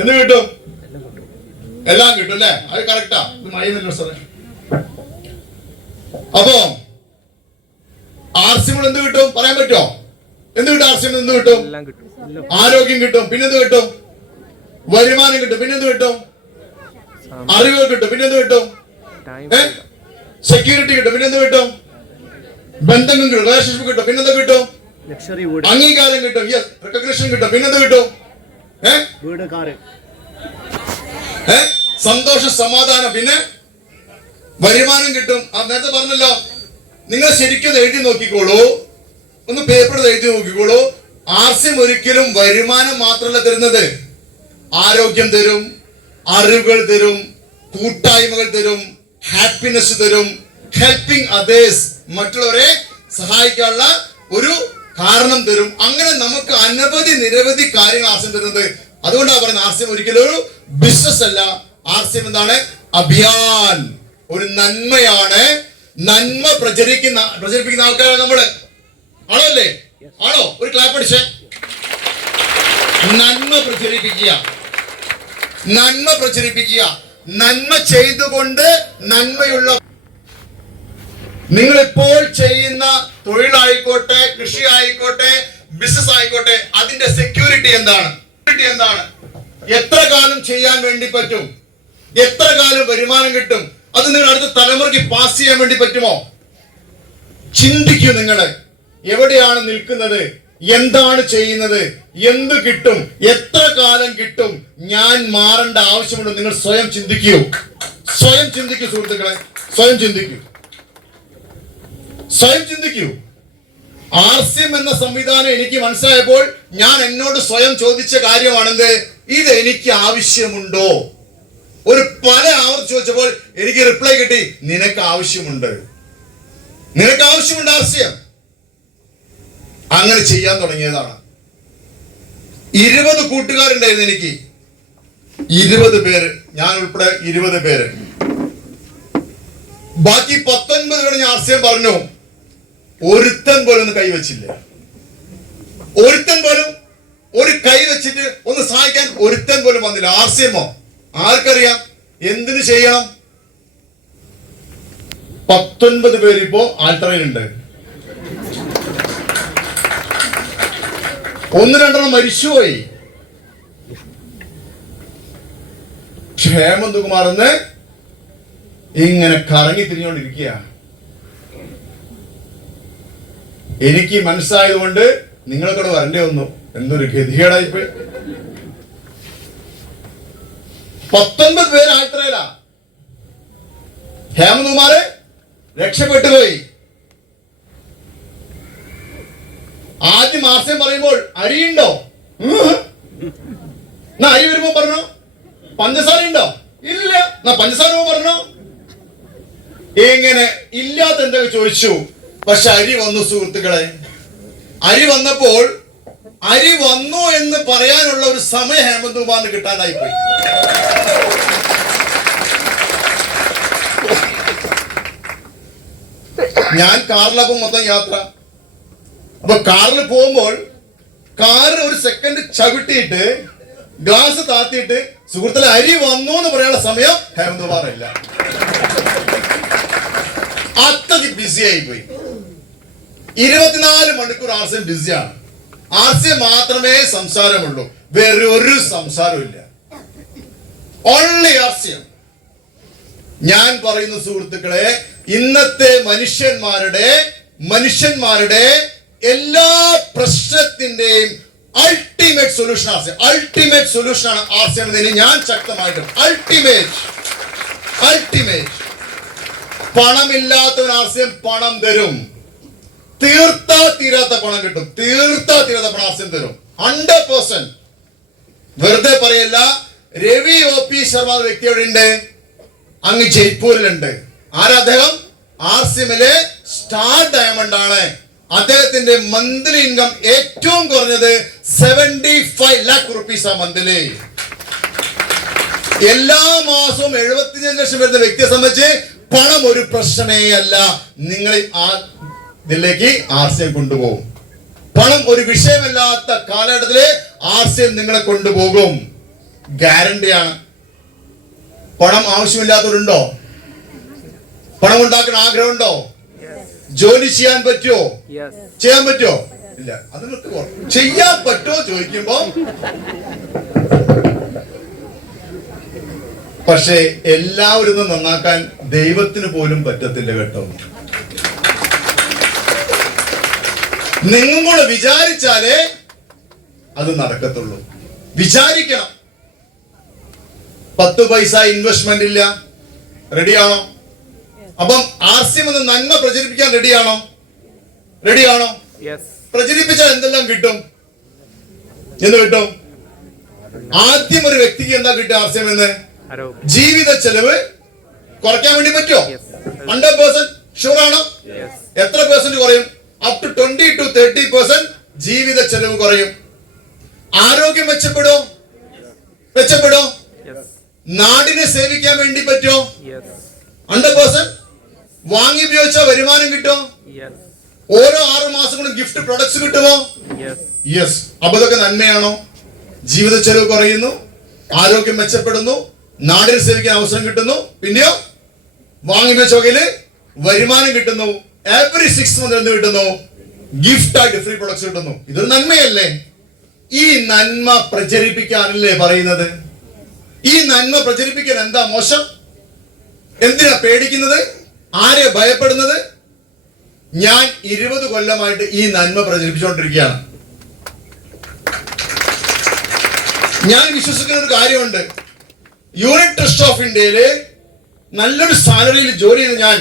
എന്ത് കിട്ടും? എല്ലാം കിട്ടും അല്ലേ? അത് കറക്റ്റാ. ഇത് മഴ സാറേ. അപ്പോ ആർസിമോൾ എന്ത് കിട്ടും പറയാൻ പറ്റുമോ? എന്ത് കിട്ടും? ആർസിമോൾ എന്ത് കിട്ടും? ആരോഗ്യം കിട്ടും. പിന്നെന്ത് കിട്ടും? വരുമാനം കിട്ടും. പിന്നെന്ത് കിട്ടും? അറിവ് കിട്ടും. പിന്നെന്ത് കിട്ടും? സെക്യൂരിറ്റി കിട്ടും. പിന്നെന്ത് കിട്ടും? ബന്ധങ്ങൾ കിട്ടും. റിലേഷൻഷിപ്പ് കിട്ടും. പിന്നെന്ത് കിട്ടും? അംഗീകാരം കിട്ടും. റെക്കഗ്നിഷൻ കിട്ടും. പിന്നെന്ത് കിട്ടും? സന്തോഷം, സമാധാനം, പിന്നെ വരുമാനം കിട്ടും. നേരത്തെ പറഞ്ഞല്ലോ, നിങ്ങൾ ശരിക്കും എഴുതി നോക്കിക്കോളൂ, ഒന്ന് പേപ്പറിൽ എഴുതി നോക്കിക്കോളൂ. ആർസിയം ഒരിക്കലും വരുമാനം മാത്രമല്ല തരുന്നത്, ആരോഗ്യം തരും, അറിവുകൾ തരും, കൂട്ടായ്മകൾ തരും, ഹാപ്പിനെസ് തരും, ഹെൽപ്പിംഗ് അതേഴ്സ്, മറ്റുള്ളവരെ സഹായിക്കാനുള്ള ഒരു കാരണം തരും. അങ്ങനെ നമുക്ക് നിരവധി കാര്യങ്ങൾ ആർസിയം തരുന്നത്. അതുകൊണ്ടാണ് പറയുന്നത് ആർസിയം ഒരിക്കലും ഒരു ബിസിനസ് അല്ല. ആർസിയം എന്താണ്? അഭിയാൻ, ഒരു നന്മയാണ്. നന്മ പ്രചരിപ്പിക്കുന്ന ആൾക്കാരാണ് നമ്മള്. ആണോ അല്ലേ? ആണോ? ഒരു ക്ലാപ്പ് അടിച്ചേ. നന്മ പ്രചരിപ്പിക്കുക, നന്മ പ്രചരിപ്പിക്കുക, നന്മ ചെയ്തുകൊണ്ട് നന്മയുള്ള. നിങ്ങൾ ഇപ്പോൾ ചെയ്യുന്ന തൊഴിലായിക്കോട്ടെ, കൃഷി ആയിക്കോട്ടെ, ബിസിനസ് ആയിക്കോട്ടെ, അതിന്റെ സെക്യൂരിറ്റി എന്താണ്? എത്ര കാലം ചെയ്യാൻ വേണ്ടി പറ്റും? എത്ര കാലം വരുമാനം കിട്ടും? അത് നിങ്ങൾ അടുത്ത തലമുറയ്ക്ക് പാസ് ചെയ്യാൻ വേണ്ടി പറ്റുമോ? ചിന്തിക്കൂ. നിങ്ങൾ എവിടെയാണ് നിൽക്കുന്നത്? എന്താണ് ചെയ്യുന്നത്? എന്ത് കിട്ടും? എത്ര കാലം കിട്ടും? ഞാൻ മാറേണ്ട ആവശ്യമുണ്ട്. നിങ്ങൾ സ്വയം ചിന്തിക്കൂ. സ്വയം ചിന്തിക്കൂ സുഹൃത്തുക്കളെ, സ്വയം ചിന്തിക്കൂ, സ്വയം ചിന്തിക്കൂ. ആർസിയം എന്ന സംവിധാനം എനിക്ക് മനസ്സിലായപ്പോൾ ഞാൻ എന്നോട് സ്വയം ചോദിച്ച കാര്യമാണെന്ത്? ഇത് എനിക്ക് ആവശ്യമുണ്ടോ? ഒരു പല ആവർത്തി ചോദിച്ചപ്പോൾ എനിക്ക് റിപ്ലൈ കിട്ടി, നിനക്ക് ആവശ്യമുണ്ട്, നിനക്ക് ആവശ്യമുണ്ട് ആർസിയം. അങ്ങനെ ചെയ്യാൻ തുടങ്ങിയതാണ്. 20 കൂട്ടുകാരുണ്ടായിരുന്നു എനിക്ക്, 20 പേര്, ഞാൻ ഉൾപ്പെടെ 20 പേര്. ബാക്കി 19 പേര് ഞാൻ ആർസിയം പറഞ്ഞു. ഒരുത്തൻ പോലും ഒന്ന് കൈവച്ചില്ല. ഒരുത്തൻ പോലും ഒരു കൈ വെച്ചിട്ട് ഒന്ന് സഹായിക്കാൻ ഒരുത്തൻ പോലും വന്നില്ല. ആർസിയമോ? ആർക്കറിയാം എന്തിനു ചെയ്യണം? 19 പേര് ഇപ്പോ ആൽത്തറയിലുണ്ട്. 1-2 മരിച്ചുപോയി. ഹേമന്ത് കുമാർ എന്ന് ഇങ്ങനെ കറങ്ങി തിരിഞ്ഞുകൊണ്ടിരിക്കുക. എനിക്ക് മനസ്സായതുകൊണ്ട് നിങ്ങളെക്കൂടെ വരണ്ടേ വന്നു. എന്തൊരു ഗതികേടായിപ്പോയി. 19 പേര് ആൽത്തറയിലാ. ഹേമന്ത് കുമാറ് രക്ഷപ്പെട്ടു പോയി. ആദ്യം ആർസിയം പറയുമ്പോൾ അരിയുണ്ടോ? അരി വരുമ്പോ പറഞ്ഞോ. പഞ്ചസാര ഉണ്ടോ? ഇല്ല. പഞ്ചസാര പറഞ്ഞോ. എങ്ങനെ ഇല്ലാത്ത എന്തൊക്കെ ചോദിച്ചു. പക്ഷെ അരി വന്നു സുഹൃത്തുക്കളെ. അരി വന്നപ്പോൾ അരി വന്നു എന്ന് പറയാനുള്ള ഒരു സമയം ഹേമന്ത് കുമാറിന് കിട്ടാനായിപ്പോയി. ഞാൻ കാറിലപ്പം മൊത്തം യാത്ര. അപ്പൊ കാറിൽ പോകുമ്പോൾ കാറ് ഒരു സെക്കൻഡ് ചവിട്ടിയിട്ട് ഗ്ലാസ് താത്തിയിട്ട് സുഹൃത്തിലെ അരി വന്നു എന്ന് പറയാനുള്ള സമയം ഹേമന്ത് കുമാറില്ല. അത്രയ്ക്ക് ബിസി ആയി പോയി. 24 മണിക്കൂർ ആർസിയം ബിസിയാണ്. ആർസിയം മാത്രമേ സംസാരമുള്ളൂ, വേറെ ഒരു സംസാരമില്ല. ഓൺലി ആർസിയം. ഞാൻ പറയുന്ന സുഹൃത്തുക്കളെ, ഇന്നത്തെ മനുഷ്യന്മാരുടെ എല്ലാ പ്രശ്നത്തിന്റെയും അൾട്ടിമേറ്റ് സൊല്യൂഷൻ ആർസിയം. അൾട്ടിമേറ്റ് സൊല്യൂഷൻ ആണ് ആർസിയം എന്ന് ഞാൻ ശക്തമായിട്ട് അൾട്ടിമേറ്റ്. പണമില്ലാത്തവൻ ആർസിയം പണം തരും. തീർത്താ തീരാത്ത പണം കിട്ടും. തീർത്താ തീരാത്ത പണം ആർസിയം തരും. 100%. വെറുതെ പറയല്ല. രവി OP ശർമ്മ വ്യക്തി എവിടെ ഉണ്ട്? അങ്ങ് ജയ്പൂരിലുണ്ട്. ആരാ അദ്ദേഹം? ആർസിയമിലെ സ്റ്റാർ ഡയമണ്ട് ആണ്. അദ്ദേഹത്തിന്റെ മന്ത്ലി ഇൻകം ഏറ്റവും കുറഞ്ഞത് 75 lakh rupees ആ മന്ത്ലി. എല്ലാ മാസവും 75 ലക്ഷം വരുന്ന വ്യക്തിയെ സംബന്ധിച്ച് പണം ഒരു പ്രശ്നമേ അല്ല. നിങ്ങൾ ആ ഇതിലേക്ക് ആർസിയം കൊണ്ടുപോകും. പണം ഒരു വിഷയമല്ലാത്ത കാലഘട്ടത്തില് ആർസിയം നിങ്ങളെ കൊണ്ടുപോകും. ഗ്യാരണ്ടിയാണ്. പണം ആവശ്യമില്ലാത്തവരുണ്ടോ? പണം ഉണ്ടാക്കുന്ന ആഗ്രഹമുണ്ടോ? ജോലി ചെയ്യാൻ പറ്റുമോ? ചെയ്യാൻ പറ്റുമോ? ഇല്ല. അത് ചെയ്യാൻ പറ്റുമോ ചോദിക്കുമ്പോ പക്ഷെ എല്ലാവരും നന്നാക്കാൻ ദൈവത്തിന് പോലും പറ്റത്തില്ല കേട്ടോ. നിങ്ങൾ കൂടെ വിചാരിച്ചാലേ അത് നടക്കത്തുള്ളൂ. വിചാരിക്കണം. 10 പൈസ ഇൻവെസ്റ്റ്മെന്റ് ഇല്ല. റെഡിയാണോ? അപ്പം ആർസിഎം എന്ന നന്മ പ്രചരിപ്പിക്കാൻ റെഡിയാണോ? റെഡിയാണോ? പ്രചരിപ്പിച്ചാൽ എന്തെല്ലാം കിട്ടും? എന്ത് കിട്ടും? ആദ്യം ഒരു വ്യക്തിക്ക് എന്താ കിട്ടുക? ആർസിഎം എന്ന് ജീവിത ചെലവ് കുറയ്ക്കാൻ വേണ്ടി പറ്റുമോ? 100% ഷുവർ ആണോ? എത്ര പെർസെന്റ് കുറയും? അപ് ടു 20 to 30% ജീവിത ചെലവ് കുറയും. ആരോഗ്യം മെച്ചപ്പെടുമോ? മെച്ചപ്പെടുമോ? നാടിനെ സേവിക്കാൻ വേണ്ടി പറ്റുമോ? 100%. വാങ്ങി ഉപയോഗിച്ച വരുമാനം കിട്ടുമോ? ഓരോ 6 മാസം കൊണ്ട് ഗിഫ്റ്റ് പ്രൊഡക്ട്സ് കിട്ടുമോ? യെസ്. അപ്പൊ ഇതൊക്കെ നന്മയാണോ? ജീവിത ചെലവ് കുറയുന്നു, ആരോഗ്യം മെച്ചപ്പെടുന്നു, നാടിനെ സേവിക്കാൻ അവസരം കിട്ടുന്നു, പിന്നെയോ വാങ്ങി ഉപയോഗിച്ച വകയില് വരുമാനം കിട്ടുന്നു. എവറി 6 months എന്ത് കിട്ടുന്നു? ഗിഫ്റ്റ് ആയിട്ട് ഫ്രീ പ്രൊഡക്ട്സ് കിട്ടുന്നു. ഇതൊരു നന്മയല്ലേ? ഈ നന്മ പ്രചരിപ്പിക്കാനല്ലേ പറയുന്നത്? ഈ നന്മ പ്രചരിപ്പിക്കാൻ എന്താ മോശം? എന്തിനാ പേടിക്കുന്നത്? ആരെ ഭയപ്പെടുന്നത്? ഞാൻ 20 കൊല്ലമായിട്ട് ഈ നന്മ പ്രചരിപ്പിച്ചുകൊണ്ടിരിക്കുകയാണ്. ഞാൻ വിശ്വസിക്കുന്ന ഒരു കാര്യമുണ്ട്. യൂണിറ്റ് ട്രസ്റ്റ് ഓഫ് ഇന്ത്യയില് നല്ലൊരു സാലറിയിൽ ജോലി ചെയ്ത് ഞാൻ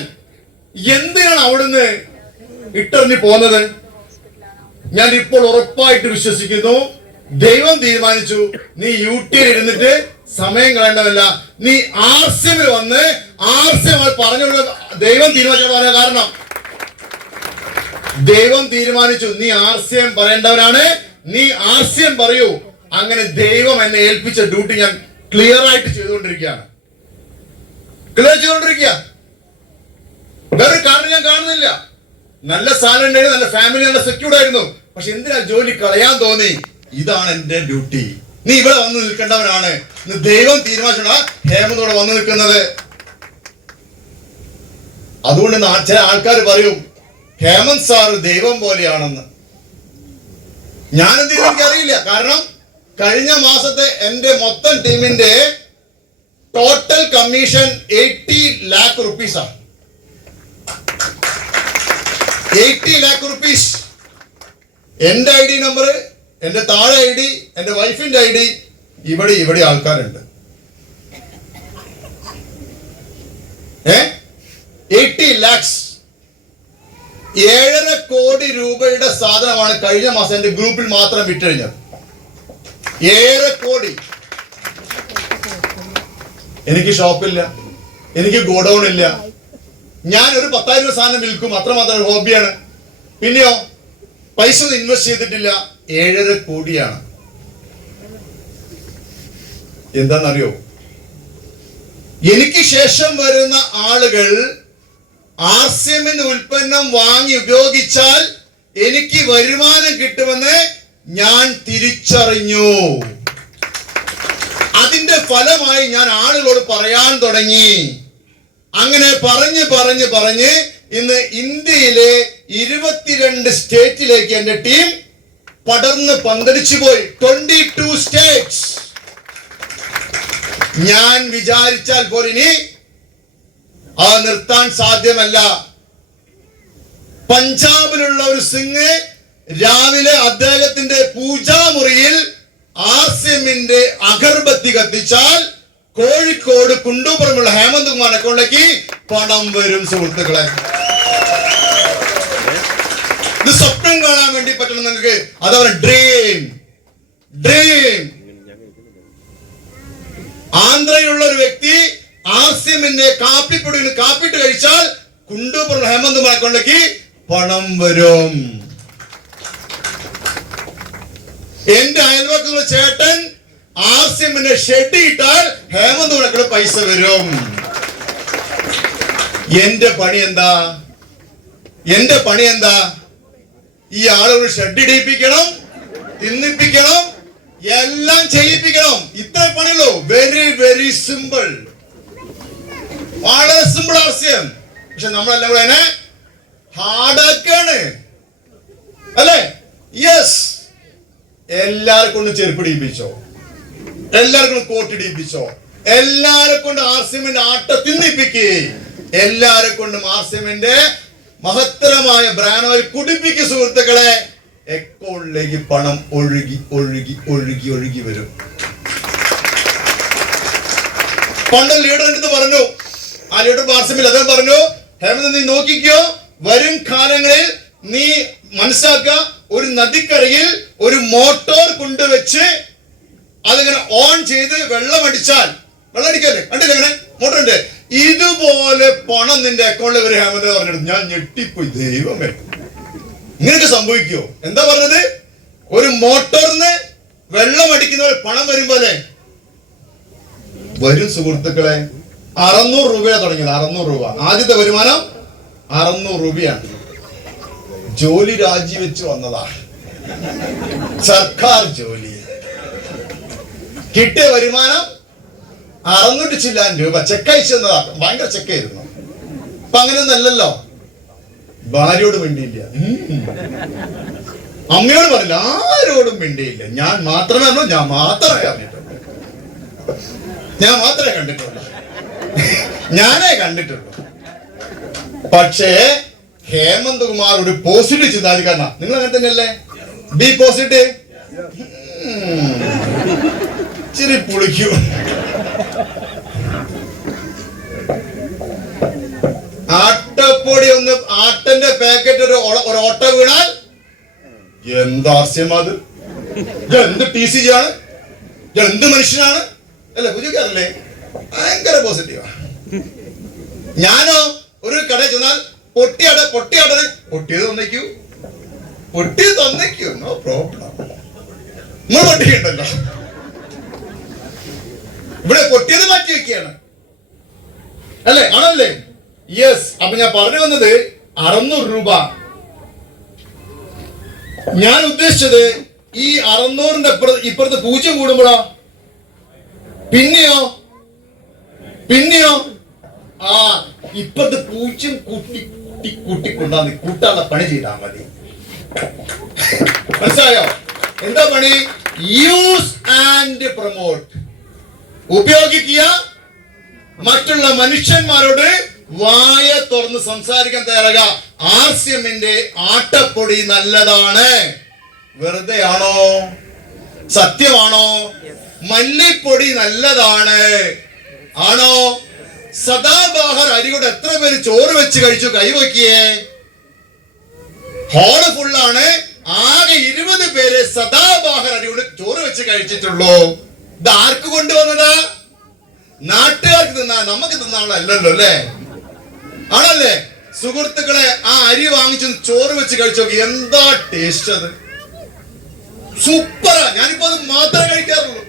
എന്തിനാണ് അവിടുന്ന് ഇട്ടെറിഞ്ഞു പോകുന്നത്? ഞാൻ ഇപ്പോൾ ഉറപ്പായിട്ട് വിശ്വസിക്കുന്നു, ദൈവം തീരുമാനിച്ചു നീ യൂട്ടിയിൽ ഇരുന്നിട്ട് സമയം കളയേണ്ടതല്ല, നീ ആർസിഎമ്മിൽ വന്ന് ആർസിഎം പറഞ്ഞു. ദൈവം തീരുമാനിച്ചു പറഞ്ഞ കാരണം ദൈവം തീരുമാനിച്ചു നീ ആർസിഎം പറയേണ്ടവരാണ്, നീ ആർസിഎം പറയൂ. അങ്ങനെ ദൈവം എന്നെ ഏൽപ്പിച്ച ഡ്യൂട്ടി ഞാൻ ക്ലിയർ ആയിട്ട് ചെയ്തുകൊണ്ടിരിക്കുകയാണ്. ക്ലിയർ ചെയ്തുകൊണ്ടിരിക്കുക. വേറൊരു കാരണം ഞാൻ കാണുന്നില്ല. നല്ല സാലറി ഉണ്ടായിരുന്നു, നല്ല ഫാമിലി, നല്ല സെക്യൂർഡ് ആയിരുന്നു. പക്ഷെ എന്തിനാ ജോലി കളയാൻ തോന്നി? ഇതാണ് എന്റെ ഡ്യൂട്ടി, നീ ഇവിടെ വന്ന് നിൽക്കേണ്ടവനാണ്. ദൈവം തീരുമാനിച്ചാണ് ഹേമന്തോടെ വന്ന് നിൽക്കുന്നത്. അതുകൊണ്ട് ചില ആൾക്കാർ പറയും ഹേമന്ത് സാറ് ദൈവം പോലെയാണെന്ന്. ഞാനെന്ത് ചെയ്തു എനിക്കറിയില്ല. കാരണം കഴിഞ്ഞ മാസത്തെ എന്റെ മൊത്തം ടീമിന്റെ ടോട്ടൽ കമ്മീഷൻ 80 lakh rupees ആണ്. 80 lakh rupees. എന്റെ ID നമ്പർ, എന്റെ താഴെ ID, എന്റെ വൈഫിന്റെ ID, ഇവിടെ ആൾക്കാരുണ്ട്. 80 lakhs. 7.5 കോടി രൂപയുടെ സാധനമാണ് കഴിഞ്ഞ മാസം എന്റെ ഗ്രൂപ്പിൽ മാത്രം വിറ്റഴിഞ്ഞത്. 7 കോടി. എനിക്ക് ഷോപ്പില്ല, എനിക്ക് ഗോഡൌൺ ഇല്ല. ഞാൻ ഒരു 10,000 രൂപ സാധനം വിൽക്കും, അത്രമാത്രം ഹോബിയാണ്. പിന്നെയോ പൈസ ഒന്നും ഇൻവെസ്റ്റ് ചെയ്തിട്ടില്ല. 7.5 കോടിയാണ്. എന്താണെന്നറിയോ? എനിക്ക് ശേഷം വരുന്ന ആളുകൾ ആർസിഎമ്മിന്റെ ഉൽപ്പന്നം വാങ്ങി ഉപയോഗിച്ചാൽ എനിക്ക് വരുമാനം കിട്ടുമെന്ന് ഞാൻ തിരിച്ചറിഞ്ഞു. അതിന്റെ ഫലമായി ഞാൻ ആളുകളോട് പറയാൻ തുടങ്ങി. അങ്ങനെ പറഞ്ഞ് ഇന്ന് ഇന്ത്യയിലെ 22 സ്റ്റേറ്റിലേക്ക് എന്റെ ടീം പടർന്ന് പന്തലിച്ചു പോയി. 22 സ്റ്റേറ്റ്സ്. ഞാൻ വിചാരിച്ചാൽ പോലും ഇനി അത് നിർത്താൻ സാധ്യമല്ല. പഞ്ചാബിലുള്ള ഒരു സിംഗ് രാവിലെ അദ്ദേഹത്തിന്റെ പൂജാമുറിയിൽ ആർസിഎമ്മിന്റെ അഗർബത്തി കത്തിച്ചാൽ കോഴിക്കോട് കുണ്ടൂപ്പുറമുള്ള ഹേമന്ത് കുമാർ അക്കൗണ്ടിലേക്ക് പണം വരും. സുഹൃത്തുക്കളെ, ഇത് സ്വപ്നം കാണാൻ വേണ്ടി പറ്റണം നിങ്ങൾക്ക്. അതവരുടെ ഡ്രീം. ആന്ധ്രയുള്ള ഒരു വ്യക്തി ആർസിഎമ്മിന്റെ കാപ്പിട്ട് കഴിച്ചാൽ കുണ്ടൂപ്പുറമുള്ള ഹേമന്ത് കുമാർ അക്കൗണ്ടിലേക്ക് പണം വരും. എന്റെ അയൽവക്കുള്ള ചേട്ടൻ ആർസിഎമ്മിന്റെ ഷെഡ് ഇട്ടാൽ ഹേമന്ത് കുമാർ പൈസ വരും. എന്റെ പണി എന്താ? ഈ ആളുകൾ ഷെഡ് ഇടിപ്പിക്കണം, തിന്നിപ്പിക്കണം, എല്ലാം ചെയ്യിപ്പിക്കണം. ഇത്ര പണിയുള്ളൂ. വെരി സിമ്പിൾ, വളരെ സിമ്പിൾ ആശയം. പക്ഷെ നമ്മളെല്ലാം കൂടെ അതിനെ ഹാർഡാക്കാണ് അല്ലേ? യെസ്, എല്ലാരെ കൊണ്ട് ചെരുപ്പ് ഇടിപ്പിച്ചോ, എല്ലാരെ കൊണ്ട് കോട്ട് ഇടിപ്പിച്ചോ, എല്ലാരെ കൊണ്ട് ആർസിഎമ്മിന്റെ ആട്ട തിന്നിപ്പിക്കേ, എല്ലാരെ കൊണ്ടും ആർസിഎമ്മിന്റെ മഹത്തരമായ ബ്രാൻഡ് ഓയിൽ കുടിപ്പിക്ക് സുഹൃത്തുക്കളെ. അക്കൗണ്ടിലേക്ക് പണം ഒഴുകി ഒഴുകി ഒഴുകി ഒഴുകി വരും. പണ്ട് ലീഡർ എടുത്ത് പറഞ്ഞു, ആ ലീഡർ ആർസിഎമ്മിൽ അദ്ദേഹം പറഞ്ഞു, ഹേമന്ത് നീ നോക്കിക്കോ, വരും കാലങ്ങളിൽ നീ മനസ്സിലാക്കുക, ഒരു നദിക്കരയിൽ ഒരു മോട്ടോർ കൊണ്ടുവച്ച് അതിങ്ങനെ ഓൺ ചെയ്ത് വെള്ളം അടിക്കല്ലേ, കണ്ടില്ല ഇങ്ങനെ മോട്ടോർ ഉണ്ട്, ഇതുപോലെ പണം നിന്റെ അക്കൗണ്ടിൽ വരും ഹേമന്ത് പറഞ്ഞിട്ട് ഞാൻ ഞെട്ടിപ്പോയി. ദൈവമേ, ഇങ്ങനെയൊക്കെ സംഭവിക്കോ? എന്താ പറഞ്ഞത്? ഒരു മോട്ടോറിന് വെള്ളം അടിക്കുന്ന പണം വരും പോലെ വരും സുഹൃത്തുക്കളെ. 600 രൂപയാണ് തുടങ്ങിയത്, 600 രൂപ ആദ്യത്തെ വരുമാനം 600 രൂപയാണ്. ജോലി രാജിവെച്ച് വന്നതാ, സർക്കാർ ജോലി. കിട്ടിയ വരുമാനം 600 ചില്ലാൻ രൂപ ചെക്ക് അയച്ചതാ, ഭയങ്കര ചെക്കായിരുന്നു. അപ്പൊ അങ്ങനെയൊന്നല്ലല്ലോ. ഭാര്യയോട് മിണ്ടിയില്ല, അമ്മയോട് പറഞ്ഞില്ല, ആരോടും മിണ്ടിയില്ല. ഞാൻ മാത്രമേ അറിഞ്ഞു, ഞാൻ മാത്രമേ കണ്ടിട്ടുള്ളൂ, ഞാനേ കണ്ടിട്ടുള്ളൂ. പക്ഷേ ഹേമന്ത് കുമാർ ഒരു പോസിറ്റീവ് ചിന്താധികാരനാ. നിങ്ങൾ അങ്ങനെ തന്നെയല്ലേ? B positive. ഇച്ചിരി പുളിക്കൂ. ആട്ടപ്പൊടി ഒന്ന്, ആട്ടന്റെ പാക്കറ്റ് ഒരു ഓട്ട വീണാൽ എന്താസ്യം അത്, എന്ത് TCG ആണ്, എന്ത് മനുഷ്യനാണ് അല്ലേ? പൂജക്കാരല്ലേ? ഭയങ്കര പോസിറ്റീവാ. ഞാനോ ഒരു കടയിൽ ചെന്നാൽ പൊട്ടിയത് തന്നേക്കൂ, നോ പ്രോബ്ലം. നമ്മൾ പൊട്ടിയുണ്ടല്ലോ, ഇവിടെ പൊട്ടിയത് മാറ്റി വെക്കുകയാണ് അല്ലേ? ആണല്ലേ? യെസ്. അപ്പൊ ഞാൻ പറഞ്ഞു വന്നത് 600 രൂപ. ഞാൻ ഉദ്ദേശിച്ചത് ഈ 600ന്റെ ഇപ്പുറത്ത് 0 കൂടുമ്പോഴോ പിന്നെയോ ഇപ്പുറത്ത് 0 കൂട്ടാനുള്ള പണി ചെയ്താൽ മതി. മനസ്സിലായോ? എന്താ പണി? Use and promote. ഉപയോഗിക്കുക, മറ്റുള്ള മനുഷ്യന്മാരോട് വായ തുറന്ന് സംസാരിക്കാൻ തയ്യാറാകുക. ആർസിഎമ്മിന്റെ ആട്ടപ്പൊടി നല്ലതാണ്. വെറുതെ ആണോ? സത്യമാണോ? മല്ലിപ്പൊടി നല്ലതാണ് ആണോ? സദാബഹാർ അരികൊണ്ട് എത്ര പേര് ചോറ് വെച്ച് കഴിച്ചു? കൈവയ്ക്കിയേ. ഹോള് ഫുള്ളാണ്, ആകെ 20 പേര് സദാബഹാർ അരികൊണ്ട് ചോറ് വെച്ച് കഴിച്ചിട്ടുള്ളൂ. ഇത് ആർക്ക് കൊണ്ടുവന്നതാ? നാട്ടുകാർക്ക് തിന്നാ, നമുക്ക് തിന്നാണല്ലോ അല്ലേ? ആണല്ലേ സുഹൃത്തുക്കളെ? ആ അരി വാങ്ങിച്ചു ചോറ് വെച്ച് കഴിച്ചു നോക്കി, എന്താ ടേസ്റ്റ്! അത് സൂപ്പറാ. ഞാനിപ്പോ അത് മാത്രമേ കഴിക്കാറുള്ളൂ.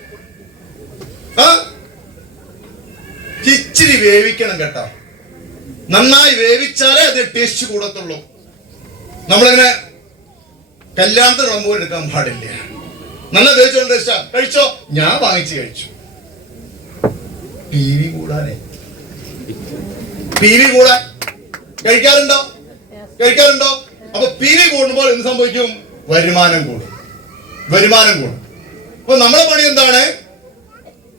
ഇച്ചിരി വേവിക്കണം കേട്ടോ, നന്നായി വേവിച്ചാലേ അത് ടേസ്റ്റ് കൂടത്തുള്ളൂ. നമ്മളിങ്ങനെ കല്യാണത്തിന് വിളമ്പോ എടുക്കാൻ പാടില്ല. നല്ല വേവിച്ചോണ്ട് ടേസ്റ്റാ, കഴിച്ചോ. ഞാൻ വാങ്ങിച്ച് കഴിച്ചു. PV കൂടാൻ കഴിക്കാറുണ്ടോ? അപ്പൊ PV കൂടുമ്പോൾ എന്ത് സംഭവിക്കും? വരുമാനം കൂടും. അപ്പൊ നമ്മുടെ പണി എന്താണ്?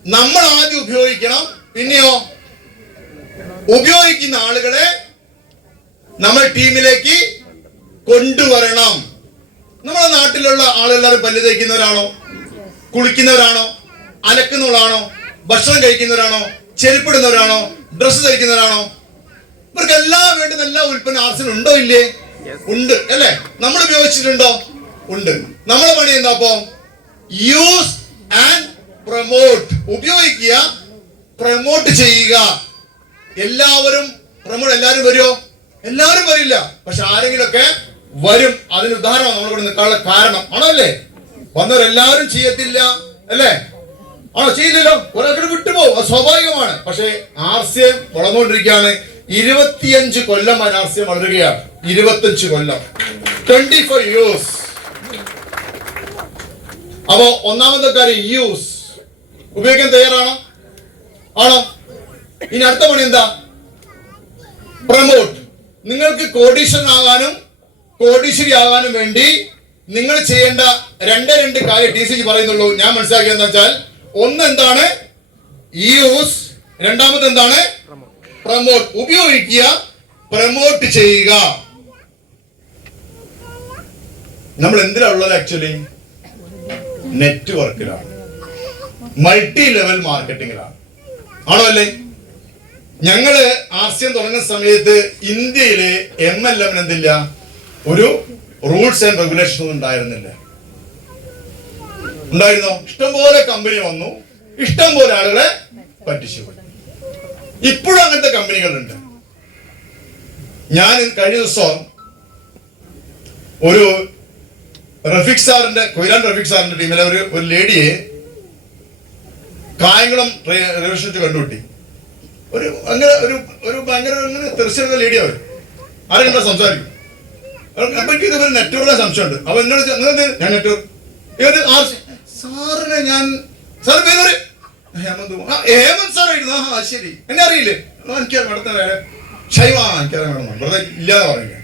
നമ്മൾ ആദ്യം ഉപയോഗിക്കണം, പിന്നെയോ ഉപയോഗിക്കുന്ന ആളുകളെ നമ്മൾ ടീമിലേക്ക് കൊണ്ടുവരണം. നമ്മുടെ നാട്ടിലുള്ള ആളെല്ലാവരും പല്ല് തേക്കുന്നവരാണോ? കുളിക്കുന്നവരാണോ? അലക്കുന്നവരാണോ? ഭക്ഷണം കഴിക്കുന്നവരാണോ? ചെരുപ്പിടുന്നവരാണോ? ഡ്രസ്സ് ധരിക്കുന്നവരാണോ? ഇവർക്ക് എല്ലാം വേണ്ടുന്ന എല്ലാ ഉൽപ്പന്നം ആർസിൽ ഉണ്ടോ? ഇല്ലേ? ഉണ്ട് അല്ലേ? നമ്മൾ ഉപയോഗിച്ചിട്ടുണ്ടോ? ഉണ്ട്. നമ്മളെ പണി എന്താ? അപ്പോ യൂസ് ആൻഡ് പ്രൊമോട്ട്. ഉപയോഗിക്കുക, പ്രൊമോട്ട് ചെയ്യുക. എല്ലാവരും വരുമോ? എല്ലാവരും വരില്ല, പക്ഷെ ആരെങ്കിലുമൊക്കെ വരും. അതിന് ഉദാഹരണം നമ്മളിവിടെ നിൽക്കാനുള്ള കാരണം ആണല്ലേ? വന്നവരെല്ലാവരും ചെയ്യത്തില്ല അല്ലേ? ആണോ? ചെയ്യില്ലല്ലോ. ഒരാൾക്കിടെ വിട്ടുപോകും, അത് സ്വാഭാവികമാണ്. പക്ഷെ ആർസിഎം വളർന്നുകൊണ്ടിരിക്കുകയാണ്. 25 കൊല്ലം ആർസിഎം വളരുകയാണ്. 25 കൊല്ലം, 25 years. അപ്പോ ഒന്നാമത്തെ കാര്യം യൂസ്. ഉപയോഗിക്കാൻ തയ്യാറാണോ? ആണോ? ഇനി അടുത്ത പണി എന്താ? പ്രമോട്ട്. നിങ്ങൾക്ക് കോടീശ്വരനാകാനും കോടീശ്വരി ആകാനും വേണ്ടി നിങ്ങൾ ചെയ്യേണ്ട രണ്ട് കാര്യം TCG പറയുന്നുള്ളൂ. ഞാൻ മനസ്സിലാക്കിയെന്ന് വെച്ചാൽ, ഒന്ന് എന്താണ്? യൂസ്. രണ്ടാമത് എന്താണ്? പ്രമോട്ട്. ഉപയോഗിക്കുക, പ്രമോട്ട് ചെയ്യുക. നമ്മൾ എന്തിനാ ഉള്ളത്? ആക്ച്വലി നെറ്റ്വർക്കിലാണ്, മൾട്ടി ലെവൽ മാർക്കറ്റിംഗിലാണ്. ആണോ അല്ലേ? ഞങ്ങള് RCM തുടങ്ങുന്ന സമയത്ത് ഇന്ത്യയിലെ MLM എന്തില്ല, ഒരു റൂൾസ് ആൻഡ് റെഗുലേഷൻ ഒന്നും ഉണ്ടായിരുന്നില്ല. ഉണ്ടായിരുന്നോ? ഇഷ്ടംപോലെ കമ്പനി വന്നു, ഇഷ്ടംപോലെ ആളുകളെ പറ്റിച്ചു. ഇപ്പോഴും അങ്ങനത്തെ കമ്പനികളുണ്ട്. ഞാൻ കഴിഞ്ഞ ദിവസം ഒരു റഫീഖ് സാറിന്റെ, കൊയിലാൻ റഫീഖ് സാറിന്റെ ടീമിലെ ഒരു ലേഡിയെ കായംകുളം റെയിൽവേ സ്റ്റേഷനിൽ കണ്ടുപിട്ടി. അങ്ങനെ ഒരു ഭയങ്കര തെറിച്ചുള്ള ലേഡി. അവർ ആരെങ്കിലും സംസാരിക്കും. അപ്പൊ എനിക്ക് ഇതുപോലെ നെറ്റ്വർക്കിലെ സംശയമുണ്ട്. അപ്പൊ എന്നോട് ഞാൻ നെറ്റ്വർക്ക് സാറിനെ ഞാൻ സാർ പേര് ഹേമന്ത് സാറായിരുന്നു. ആ ശരി, എന്നെ അറിയില്ലേ? എനിക്ക് നടത്തുന്ന വേറെ ശൈവ എനിക്കറിയാം വേണം, വെറുതെ ഇല്ലാതെ പറയുക.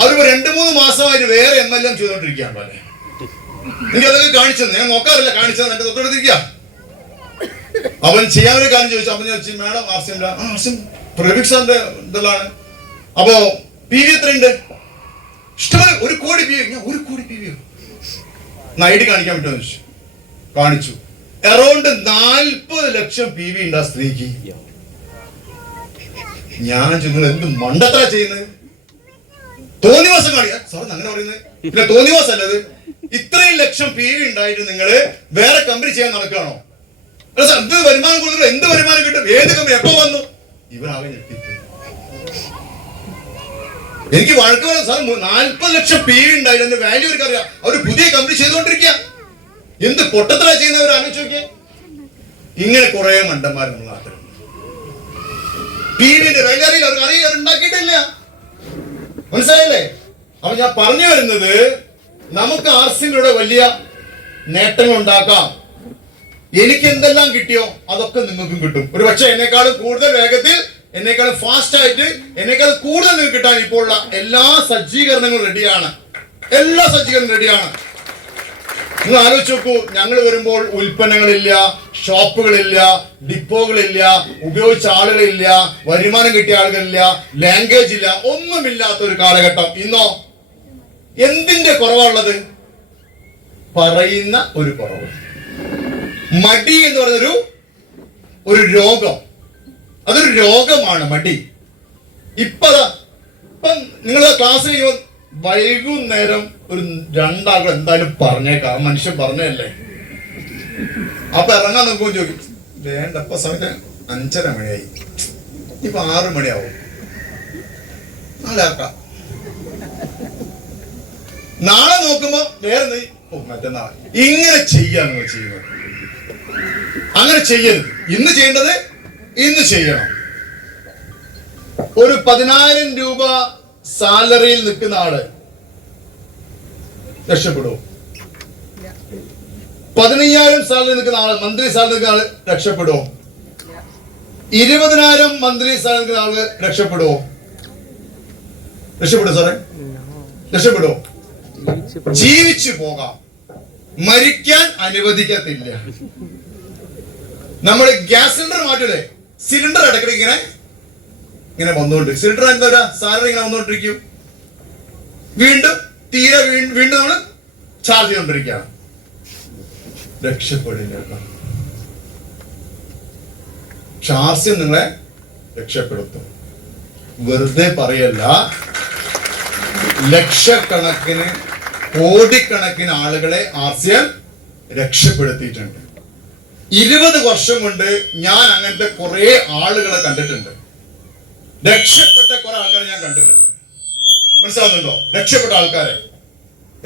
അവരിപ്പോ 2-3 മാസമായിട്ട് വേറെ MLM ചെയ്തോണ്ടിരിക്കുകയാണ്. അല്ലേ, എനിക്കതൊക്കെ കാണിച്ചത് ഞാൻ നോക്കാറില്ല, കാണിച്ചത് എന്റെ തൊട്ടടുത്തിരിക്കുക. അവൻ ചെയ്യാനൊരു കാര്യം ചോദിച്ചു. അപ്പൊ ഞാൻ ചോദിച്ചു, മാഡം RCM പ്രവീക് സാറിന്റെ ഇതാണ്. അപ്പോ PV എത്രയുണ്ട്? ഇഷ്ടംപോലെ 1 കോടി PV. ഞാൻ 1 കോടി PV ID കാണിക്കാൻ പറ്റുമോ ചോദിച്ചു. കാണിച്ചു. അറൗണ്ട് 40 ലക്ഷം PV ഉണ്ട് ആ സ്ത്രീക്ക്. ഞാൻ ചോദിക്കുന്നത് എന്ത് മണ്ടത്ര ചെയ്യുന്നത്? തോന്നിവാസം കാണിയാ സാർ അങ്ങനെ പറയുന്നത്? പിന്നെ തോന്നിവാസം അല്ലത്. ഇത്രയും ലക്ഷം PV ഉണ്ടായിട്ട് നിങ്ങള് വേറെ കമ്പനി ചെയ്യാൻ നടക്കുകയാണോ? എന്ത് വരുമാനം കൂടുതൽ, എന്ത് വരുമാനം കിട്ടും, ഏത് കമ്പനി എപ്പോ വന്നു? ഇവരാകെ ഞെട്ടിപ്പോയി. എനിക്ക് വഴക്ക് പറയാം, സാർ 40 ലക്ഷം PV ഉണ്ടായിട്ട് എന്റെ വാല്യൂ അവർക്ക് അറിയാം. അവർ പുതിയ കമ്പനി ചെയ്തുകൊണ്ടിരിക്കുക. എന്ത് പൊട്ടത്തര ചെയ്യുന്നവർ ആലോചിച്ച് നോക്കിയേ. ഇങ്ങനെ കുറെ മണ്ടന്മാർ നമ്മൾ നാട്ടിൽ. PVന്റെ വില അറിയില്ല, അവർക്ക് അറിയില്ല, അവർ ഉണ്ടാക്കിയിട്ടില്ല. മനസ്സിലായില്ലേ? അപ്പൊ ഞാൻ പറഞ്ഞു വരുന്നത്, നമുക്ക് RCMലൂടെ വലിയ നേട്ടങ്ങൾ ഉണ്ടാക്കാം. എനിക്ക് എന്തെല്ലാം കിട്ടിയോ അതൊക്കെ നിങ്ങൾക്കും കിട്ടും. ഒരു പക്ഷെ എന്നെക്കാളും കൂടുതൽ വേഗത്തിൽ, എന്നെക്കാളും ഫാസ്റ്റ് ആയിട്ട്, എന്നെക്കാളും കൂടുതൽ നിങ്ങൾക്ക് കിട്ടാൻ ഇപ്പോൾ ഉള്ള എല്ലാ സജ്ജീകരണങ്ങളും റെഡിയാണ്. എല്ലാ സജ്ജീകരണവും റെഡിയാണ്. നിങ്ങൾ ആലോചിച്ച് നോക്കൂ, ഞങ്ങൾ വരുമ്പോൾ ഉൽപ്പന്നങ്ങളില്ല, ഷോപ്പുകളില്ല, ഡിപ്പോകളില്ല, ഉപയോഗിച്ച ആളുകളില്ല, വരുമാനം കിട്ടിയ ആളുകളില്ല, ലാംഗ്വേജ് ഇല്ല, ഒന്നുമില്ലാത്ത ഒരു കാലഘട്ടം. ഇന്നോ എന്തിന്റെ കുറവാണുള്ളത്? പറയുന്ന ഒരു കുറവ്. മടി എന്ന് പറഞ്ഞൊരു രോഗം. അതൊരു രോഗമാണ് മടി. ഇപ്പം നിങ്ങൾ ക്ലാസ് കഴിയുമ്പോൾ വൈകുന്നേരം ഒരു 2 ആളുകൾ എന്തായാലും പറഞ്ഞേക്കാം. മനുഷ്യൻ പറഞ്ഞല്ലേ. അപ്പൊ ഇറങ്ങാൻ നോക്കുമ്പോൾ ചോദിക്കും, വേണ്ട ഇപ്പൊ സമയത്ത് 5:30 മണിയായി, ഇപ്പൊ 6 മണിയാവും, നാളെ ആക്കാം. നാളെ നോക്കുമ്പോ വേറെ മറ്റന്നാൾ. ഇങ്ങനെ ചെയ്യാൻ നിങ്ങൾ ചെയ്യുന്നത്. അങ്ങനെ ചെയ്യരുത്. ഇന്ന് ചെയ്യേണ്ടത് ഇന്ന് ചെയ്യണം. ഒരു 10,000 രൂപ സാലറിയിൽ നിൽക്കുന്ന ആള് രക്ഷപ്പെടുമോ? 15,000 സാലറി നിൽക്കുന്ന ആള്, മന്ത്രി സാലറി നിൽക്കുന്ന ആള് രക്ഷപ്പെടുമോ? 20,000 മന്ത്രി സാലറി നിൽക്കുന്ന ആള് രക്ഷപ്പെടുമോ? രക്ഷപ്പെടും സാറേ? രക്ഷപ്പെടുമോ? ജീവിച്ചു പോകാം, മരിക്കാൻ അനുവദിക്കത്തില്ല. നമ്മുടെ ഗ്യാസ് സിലിണ്ടർ മാറ്റൂലേ, സിലിണ്ടർ ഇടയ്ക്കിടയ്ക്ക് ഇങ്ങനെ വന്നുകൊണ്ട്, സിലിണ്ടർ എന്താ സാലറി ഇങ്ങനെ വന്നുകൊണ്ടിരിക്കും. വീണ്ടും തീരെ വീണ്ടും നമ്മൾ ചാർജ് ചെയ്തുകൊണ്ടിരിക്കുകയാണ്. രക്ഷപ്പെടില്ല. RCM നിങ്ങളെ രക്ഷപ്പെടുത്തും. വെറുതെ പറയല്ല. ലക്ഷക്കണക്കിന് കോടിക്കണക്കിന് ആളുകളെ RCM രക്ഷപ്പെടുത്തിയിട്ടുണ്ട്. 20 വർഷം കൊണ്ട് ഞാൻ അങ്ങനത്തെ കുറെ ആളുകളെ കണ്ടിട്ടുണ്ട്. രക്ഷപ്പെട്ട കുറെ ആൾക്കാരെ ഞാൻ കണ്ടിട്ടുണ്ട്. മനസ്സിലാവുന്നുണ്ടോ? രക്ഷപ്പെട്ട ആൾക്കാരെ.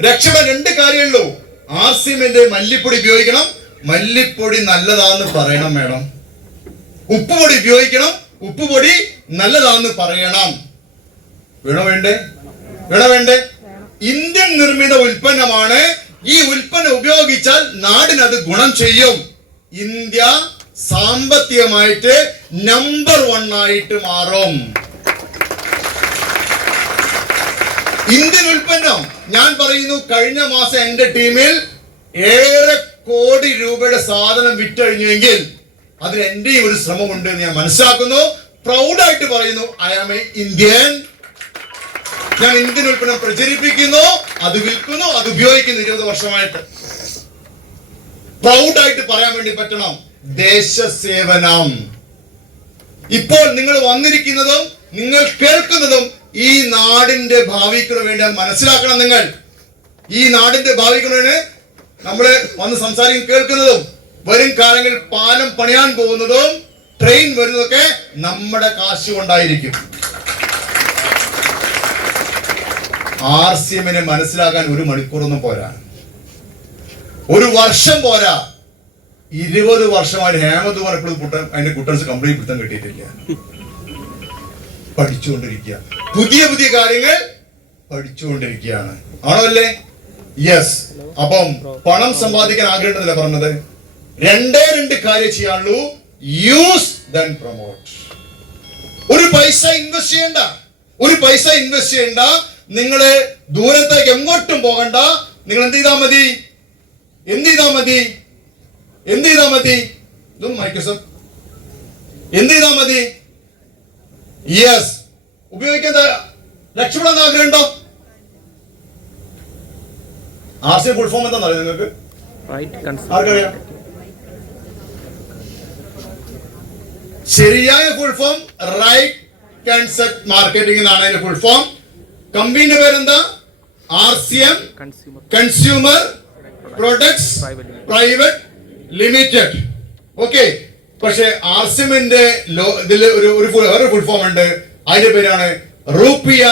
രക്ഷപ്പെടാൻ 2 കാര്യമുള്ളൂ. RCMന്റെ മല്ലിപ്പൊടി ഉപയോഗിക്കണം, മല്ലിപ്പൊടി നല്ലതാന്ന് പറയണം വേണം. ഉപ്പുപൊടി ഉപയോഗിക്കണം, ഉപ്പുപൊടി നല്ലതാന്ന് പറയണം. വേണോ വേണ്ടേ? വേണോ വേണ്ടേ? ഇന്ത്യൻ നിർമ്മിത ഉൽപ്പന്നമാണ്. ഈ ഉൽപ്പന്നം ഉപയോഗിച്ചാൽ നാടിനത് ഗുണം ചെയ്യും. ഇന്ത്യ സാമ്പത്തികമായിട്ട് നമ്പർ 1 ആയിട്ട് മാറും. ഇന്ത്യൻ ഉൽപ്പന്നം, ഞാൻ പറയുന്നു, കഴിഞ്ഞ മാസം എന്റെ ടീമിൽ 7 കോടി രൂപയുടെ സാധനം വിറ്റഴിഞ്ഞുവെങ്കിൽ അതിന് എന്റെയും ഒരു ശ്രമമുണ്ട് എന്ന് ഞാൻ മനസ്സിലാക്കുന്നു. പ്രൗഡായിട്ട് പറയുന്നു, ഐ ആം എ ഇന്ത്യൻ. ഞാൻ ഇന്ത്യൻ ഉൽപ്പന്നം പ്രചരിപ്പിക്കുന്നു, അത് വിൽക്കുന്നു, അത് ഉപയോഗിക്കുന്നു 20 വർഷമായിട്ട്. പ്രൗഡായിട്ട് പറയാൻ വേണ്ടി പറ്റണം. ദേശസേവനം. ഇപ്പോൾ നിങ്ങൾ വന്നിരിക്കുന്നതും നിങ്ങൾ കേൾക്കുന്നതും ഈ നാടിന്റെ ഭാവിക്ക് വേണ്ടി മനസ്സിലാക്കണം. നിങ്ങൾ ഈ നാടിന്റെ ഭാവിക്ക് വേണ്ടി നമ്മള് വന്ന് സംസാരിക്കും കേൾക്കുന്നതും വരും കാലങ്ങളിൽ പാലം പണിയാൻ പോകുന്നതും ട്രെയിൻ വരുന്നതൊക്കെ നമ്മുടെ കാശ് കൊണ്ടായിരിക്കും. RCMനെ മനസ്സിലാക്കാൻ 1 മണിക്കൂറൊന്നും പോരാ, 1 വർഷം പോരാ. 20 വർഷമായിട്ട് ഹേമന്ത് പറഞ്ഞപ്പോഴും അതിന്റെ കുട്ടൻസ് കംപ്ലീറ്റ് പിടുത്തം കിട്ടിയിട്ടില്ല. പഠിച്ചുകൊണ്ടിരിക്കുക, പുതിയ പുതിയ കാര്യങ്ങൾ പഠിച്ചുകൊണ്ടിരിക്കുകയാണ്. ആണോ അല്ലേ? യെസ്. അപ്പം പണം സമ്പാദിക്കാൻ ആഗ്രഹമില്ല പറഞ്ഞത്. 2 കാര്യം ചെയ്യാനുള്ളൂ. Use then promote. ഒരു പൈസ ഇൻവെസ്റ്റ് ചെയ്യണ്ട. നിങ്ങള് ദൂരത്തേക്ക് എങ്ങോട്ടും പോകണ്ട. നിങ്ങൾ എന്ത് ചെയ്താൽ മതി? ഇതും മൈക്രോസോഫ്റ്റ് എന്ത് ചെയ്താൽ മതി? യെസ്. ഉപയോഗിക്കാൻ രക്ഷപ്പെടാൻ ആഗ്രഹമുണ്ടോ? RCM ഫുൾ ഫോം എന്താണെന്ന് അറിയാം നിങ്ങൾക്ക്? ആർക്കറിയാം? ശരിയായ full form right concept marketing എന്നാണ് അതിന്റെ ഫുൾ ഫോം. കമ്പനിയുടെ പേരെന്താ? RCM consumer products private limited. Okay. പക്ഷെ RCMന്റെ ഇതിൽ ഒരു ഫുൾ ഫോം ഉണ്ട്. അതിന്റെ പേരാണ് റുപ്പിയ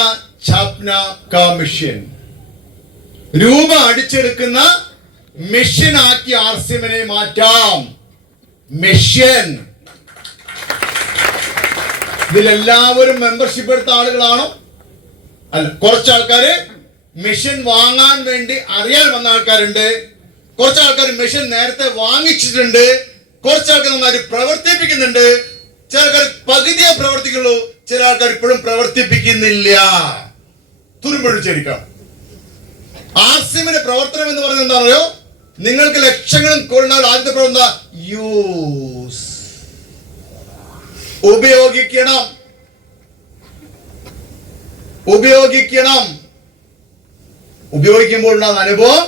ഛാപ്ന കാ മിഷൻ. രൂപ അടിച്ചെടുക്കുന്ന മെഷീൻ ആക്കി RCMനെ മാറ്റാം. മെഷീൻ. ഇതിലെല്ലാവരും മെമ്പർഷിപ്പ് എടുത്ത ആളുകളാണോ? അല്ല. കുറച്ച് ആൾക്കാര് മെഷീൻ വാങ്ങാൻ വേണ്ടി അറിയാൻ വന്ന ആൾക്കാരുണ്ട്. കുറച്ച് ആൾക്കാർ മെഷീൻ നേരത്തെ വാങ്ങിച്ചിട്ടുണ്ട്. കുറച്ച് ആൾക്കാർ നന്നായിട്ട് പ്രവർത്തിപ്പിക്കുന്നുണ്ട്. ചില ആൾക്കാർ പകുതിയെ പ്രവർത്തിക്കുള്ളൂ. ചില ആൾക്കാർ ഇപ്പോഴും പ്രവർത്തിപ്പിക്കുന്നില്ല. തുരുമ്പൊഴിച്ചിരിക്കാം. RCMന്റെ പ്രവർത്തനം എന്ന് പറയുന്നത് എന്താണെന്നറിയോ? നിങ്ങൾക്ക് ലക്ഷങ്ങളും കൊണ്ടാൽ ആദ്യത്തെ പ്രവർത്തനം യൂസ്. ഉപയോഗിക്കണം. ഉപയോഗിക്കുമ്പോൾ ഉണ്ടാകുന്ന അനുഭവം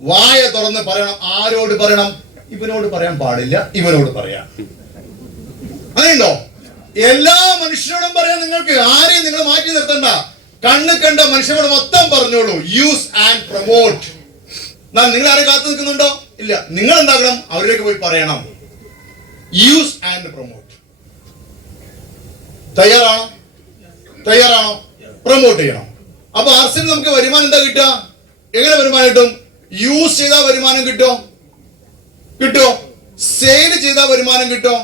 വായ തുറന്ന് പറയണം. ആരോട് പറയണം? ഇവനോട് പറയാൻ പാടില്ല, ഇവനോട് പറയാം. അങ്ങനെയുണ്ടോ? എല്ലാ മനുഷ്യരോടും പറയാൻ നിങ്ങൾക്ക്. ആരെയും നിങ്ങൾ മാറ്റി നിർത്തണ്ട. കണ്ണ് കണ്ട മനുഷ്യരോട് മൊത്തം പറഞ്ഞോളൂ. Use and promote. നിങ്ങൾ ആരെ കാത്തു നിൽക്കുന്നുണ്ടോ? ഇല്ല. നിങ്ങൾ എന്താകണം? അവരിലേക്ക് പോയി പറയണം. Use and promote. തയ്യാറാണോ? പ്രൊമോട്ട് ചെയ്യണം. അപ്പൊ RCM നമുക്ക് വരുമാനം എന്താ കിട്ടുക? എങ്ങനെ വരുമാനം കിട്ടും? യൂസ് ചെയ്താൽ വരുമാനം കിട്ടോ? സെയിൽ ചെയ്താൽ വരുമാനം കിട്ടോ?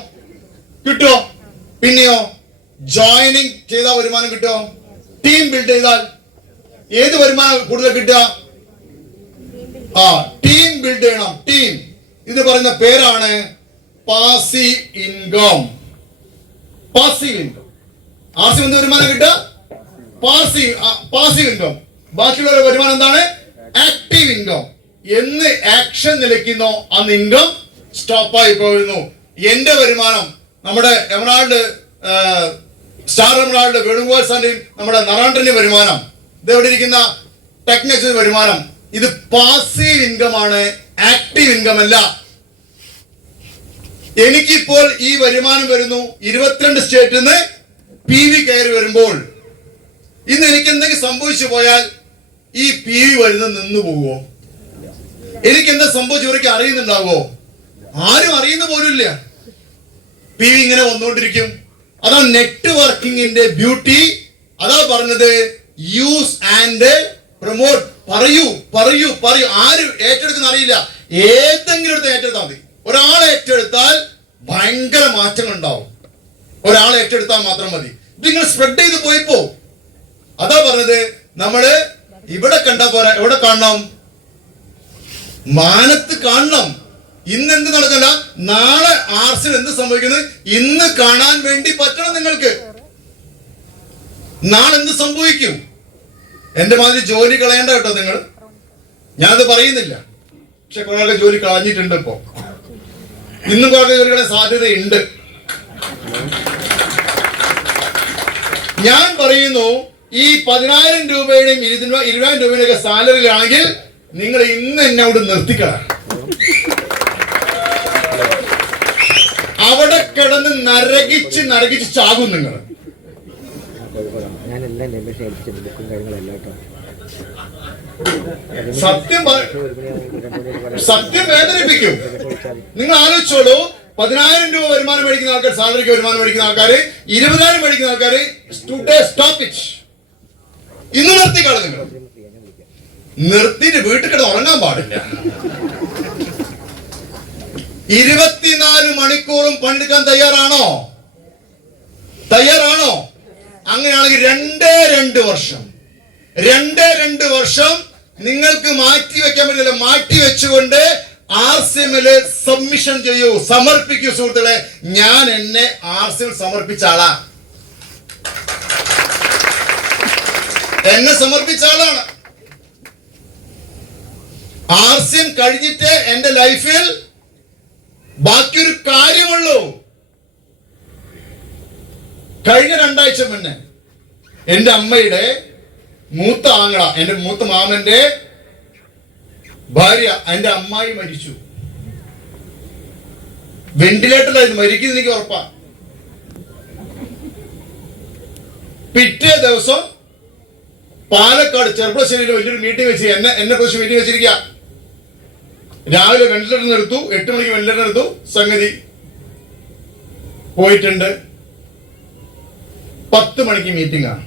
പിന്നെയോ ജോയിനിങ് ചെയ്താൽ വരുമാനം കിട്ടോ? ടീം ബിൽഡ് ചെയ്താൽ ഏത് വരുമാനം കൂടുതൽ കിട്ടുക? ടീം ബിൽഡ് ചെയ്യണം. ടീം. ഇത് പറയുന്ന പേരാണ് പാസീവ് ഇൻകം. RCM എന്ത് വരുമാനം കിട്ടുക? Passive income. ബാക്കിയുള്ള വരുമാനം എന്താണ്? Active income. എന്ന് ആക്ഷൻ നിലയ്ക്കുന്നോ അന്ന് ഇൻകം സ്റ്റോപ്പായി പോകുന്നു. എന്റെ വരുമാനം, നമ്മുടെ എമറാൾഡ് സ്റ്റാർ എമറാൾഡ് വേണുഗോപാൽ സാറിന്റെയും നമ്മുടെ നറാണ്ടന്റെ വരുമാനം, ഇത് എവിടെ ഇരിക്കുന്ന ടെക്നിക്സ് വരുമാനം, ഇത് പാസീവ് ഇൻകം ആണ്, ആക്റ്റീവ് ഇൻകം അല്ല. എനിക്കിപ്പോൾ ഈ വരുമാനം വരുന്നു 22 സ്റ്റേറ്റിൽ നിന്ന് PV കയറി വരുമ്പോൾ ഇന്ന് എനിക്ക് എന്തെങ്കിലും സംഭവിച്ചു പോയാൽ ഈ PV വരുന്നത് നിന്നു പോകുമോ? എനിക്ക് എന്താ സംഭവിച്ചു ഇവർക്ക് അറിയുന്നുണ്ടാവോ? ആരും അറിയുന്ന പോലും ഇല്ല. PV ഇങ്ങനെ വന്നുകൊണ്ടിരിക്കും. അതാണ് നെറ്റ്വർക്കിംഗിന്റെ ബ്യൂട്ടി. അതാ പറഞ്ഞത് യൂസ് ആൻഡ് പ്രൊമോട്ട്. പറയൂ. ആരും ഏറ്റെടുക്കുന്ന അറിയില്ല. ഏതെങ്കിലും എടുത്ത് ഏറ്റെടുത്താൽ മതി. ഒരാളെ ഏറ്റെടുത്താൽ ഭയങ്കര മാറ്റങ്ങൾ ഉണ്ടാവും. ഒരാളെ ഏറ്റെടുത്താൽ മാത്രം മതി. ഇതിങ്ങൾ സ്പ്രെഡ് ചെയ്ത് പോയിപ്പോ. അതാ പറഞ്ഞത് നമ്മള് ഇവിടെ കണ്ടാ പോരാ, എവിടെ കാണണം? മാനത്ത് കാണണം. ഇന്ന് എന്ത് നടക്കണ്ട, നാളെ ആർസിൽ എന്ത് സംഭവിക്കുന്നത് ഇന്ന് കാണാൻ വേണ്ടി പറ്റണം നിങ്ങൾക്ക്. നാളെ എന്ത് സംഭവിക്കും? എന്റെ മാതിരി ജോലി കളയണ്ട കേട്ടോ നിങ്ങൾ. ഞാനത് പറയുന്നില്ല, പക്ഷെ കുറെ ജോലി കളഞ്ഞിട്ടുണ്ട്. ഇപ്പോ ഇന്നും കുറെ ജോലി കളയാൻ സാധ്യതയുണ്ട്. ഞാൻ പറയുന്നു, ഈ 10,000 രൂപയുടെയും 20,000 രൂപയുടെയൊക്കെ സാലറിയിലാണെങ്കിൽ നിങ്ങൾ ഇന്ന് എന്നെ അവിടെ നിർത്തിക്കളാം. അവിടെ കിടന്ന് നരകിച്ച് ചാകും നിങ്ങൾ. സത്യം വേദനിപ്പിക്കും. നിങ്ങൾ ആലോചിച്ചോളൂ, 10,000 രൂപ വരുമാനം മേടിക്കുന്ന ആൾക്കാർ, സാലറിക്ക് വരുമാനം മേടിക്കുന്ന ആൾക്കാര്, 20,000 മേടിക്കുന്ന ആൾക്കാര്, സ്റ്റോപ്പ് ഇറ്റ്. ഇന്ന് നിർത്തിക്കാളും. നിങ്ങൾ നിർത്തിയിട്ട് വീട്ടിൽ കിടന്ന് ഉറങ്ങാൻ പാടില്ല. 24 മണിക്കൂറും പണിയെടുക്കാൻ തയ്യാറാണോ? അങ്ങനെയാണെങ്കിൽ 2 വർഷം നിങ്ങൾക്ക് മാറ്റി വെക്കാൻ പറ്റില്ല. മാറ്റി വെച്ചുകൊണ്ട് ആർസിഎമ്മില് സബ്മിഷൻ ചെയ്യൂ, സമർപ്പിക്കൂ. സുഹൃത്തുക്കളെ, ഞാൻ എന്നെ ആർസിഎം സമർപ്പിച്ച ആളാണ്. ആർസിഎം കഴിഞ്ഞിട്ട് എന്റെ ലൈഫിൽ ബാക്കിയൊരു കാര്യമുള്ളൂ. കഴിഞ്ഞ 2 ആഴ്ച മുന്നേ എന്റെ അമ്മയുടെ മൂത്ത ആങ്ങള, എന്റെ മൂത്ത മാമന്റെ ഭാര്യ, എന്റെ അമ്മായി മരിച്ചു. വെന്റിലേറ്ററിലായിരുന്നു. മരിക്കുന്നത് എനിക്ക് ഉറപ്പാ. പിറ്റേ ദിവസം പാലക്കാട് ചെറുപ്പശ്ശേരിയിൽ വലിയൊരു മീറ്റിംഗ് വെച്ച് എന്നെ കുറിച്ച് മീറ്റിംഗ് വെച്ചിരിക്കുക. രാവിലെ വെന്റിലേറ്റർ എടുത്തു, 8 മണിക്ക് വെന്റിലേറ്റർ എടുത്തു. സംഗതി പോയിട്ടുണ്ട്. 10 മണിക്ക് മീറ്റിംഗ് ആണ്.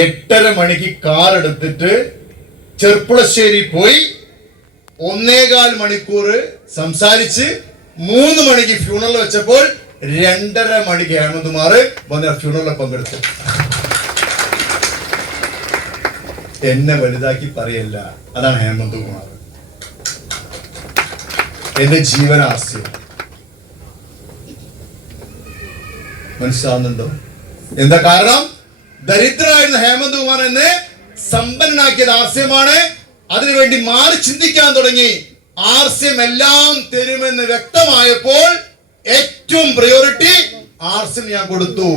8:30 മണിക്ക് കാർ എടുത്തിട്ട് ചെറുപ്പശ്ശേരി പോയി 1.25 മണിക്കൂർ സംസാരിച്ച് 3 മണിക്ക് ഫ്യൂണറൽ വെച്ചപ്പോൾ 2:30 മണിക്ക് ഹേമന്ത്കുമാർ വന്ന ഫ്യൂണറലിൽ പങ്കെടുത്തു. എന്നെ വലുതാക്കി പറയല്ല, അതാണ് ഹേമന്ത്കുമാർ. എന്റെ ജീവനാസ്യം. മനസ്സിലാവുന്നുണ്ടോ? എന്താ കാരണം? ദരിദ്രനായിരുന്ന ഹേമന്ത്കുമാർ എന്നെ സമ്പന്നനാക്കിയത് ആർസിഎമാണ്. അതിനുവേണ്ടി മാറി ചിന്തിക്കാൻ തുടങ്ങി. ആർസിഎം എല്ലാം തരുമെന്ന് വ്യക്തമായപ്പോൾ ഏറ്റവും പ്രയോറിറ്റി ആർസിഎം ഞാൻ കൊടുത്തു.